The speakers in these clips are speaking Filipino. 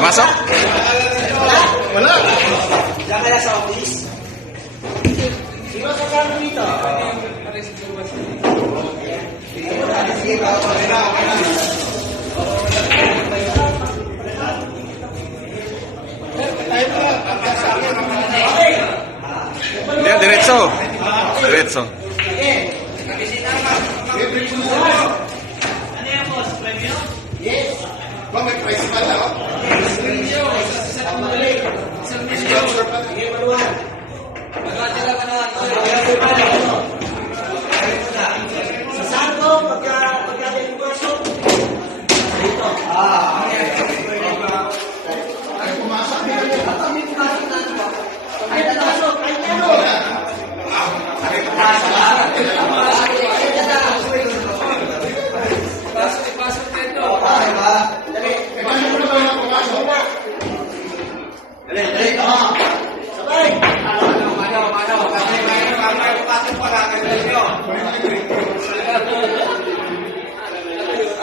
Masok? Wala. Diyan ka na sa office. Sino sa kano dito? Sige, Hindi, diretso. Diretso. Ba, may price pala, oh. sa saan ko? Pagka may pumasok? Dito. Ay, pumasok niya. May pumasok na ito. Ay, pumasok. Ay, ano? Pasok dito. Okay ba? Dali. Paano mo na ba yung pumasok? Dali, dali. Sabay.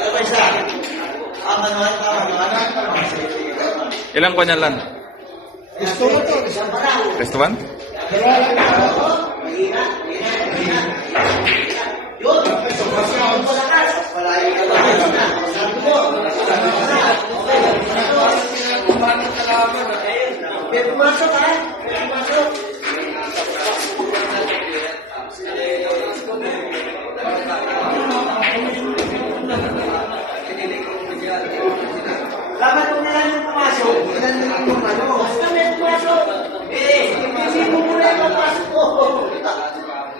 Ano ba isa? Manual. Ilang kanya lang? Gusto mo to. Isang pa lang. Test 1? Mahina. Yun. Ang malakas. Malayo ka ba? Sabi mo. May pumasok ha? May pumasok. Dapat kung nalang yung pumasok, ilan naman yung ano. Basta may pumasok. Hindi mo muna yung papasok ko.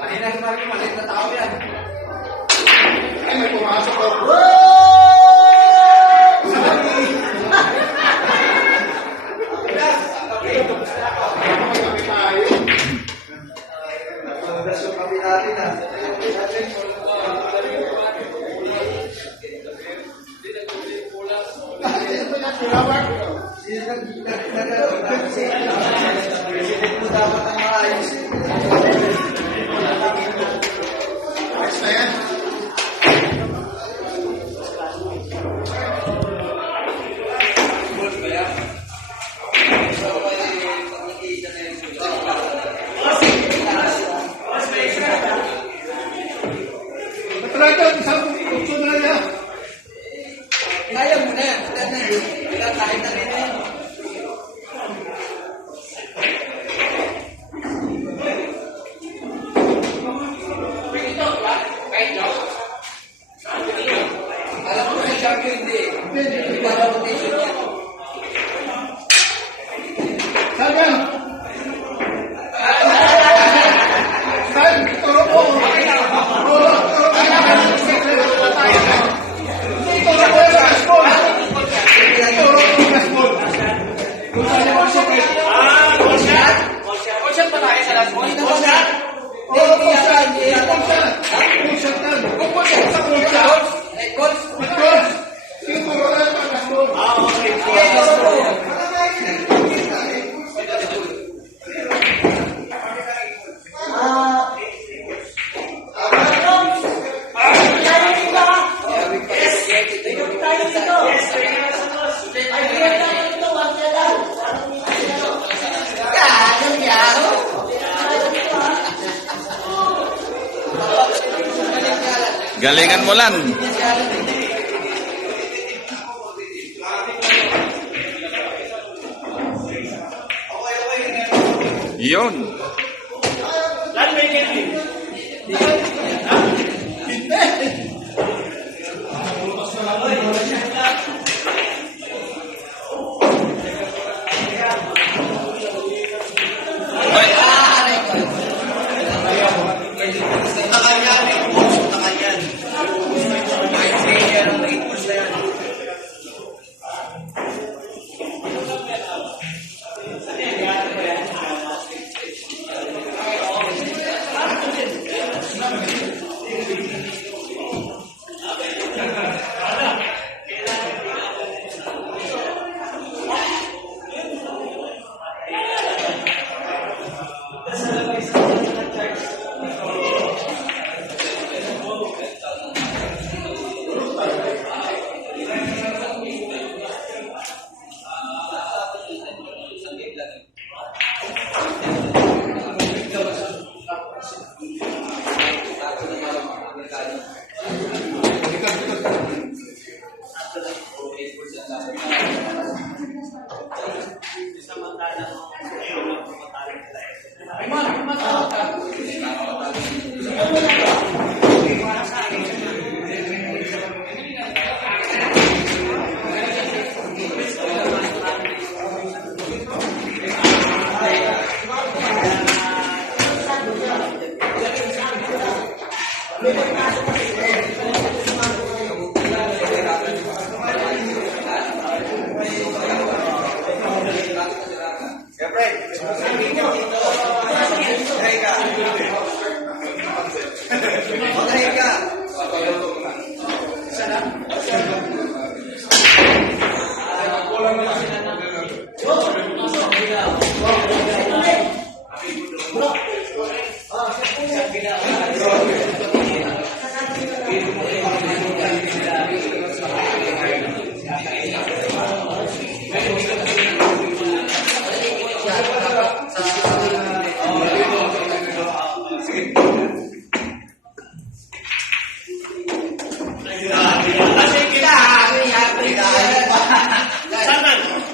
Mahinas maliit na tao yan. Ay, may pumasok, oh. Ayos na yan. Talaga, isang kurso na yan. Kaya mo na yan. Kahit na rin yan. Alam mo si Sharky hindi. Hindi para rotation yan. Sagan! Saan? Turo po! Galingan mo lang. Yun.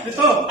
Ito.